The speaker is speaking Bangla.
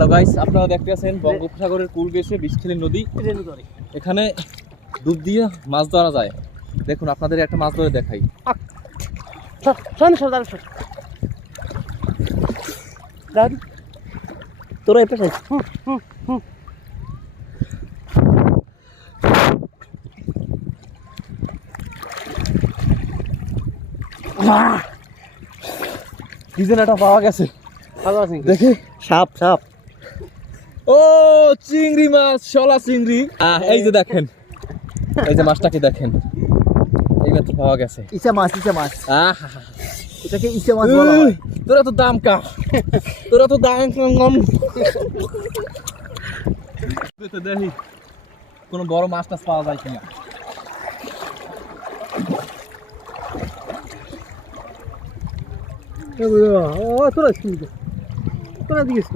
হ্যালো গাইস, আপনারা দেখতে আছেন বঙ্গোপসাগরের কুল ঘেঁষে বিষখালী নদী। এখানে ডুব দিয়ে মাছ ধরা যায়। দেখুন, আপনাদের একটা মাছ ধরে দেখাই। তোরা এটা চাই কি যেন একটা পাওয়া গেছে, দেখি। সাপ সাপ ও চিংড়ি মাছ, শলা চিংড়ি। এই যে দেখেন, এই যে মাছটাকে দেখেন, এইবার তো পাওয়া গেছে। ইচা মাছ আহা, এটাকে ইচা মাছ বলা হয়। তোরা তো দাম কা, তোরা তো দাম কম। দেখি কোনো বড় মাছ টাছ পাওয়া যায় কিনা। তোরা দিয়েছ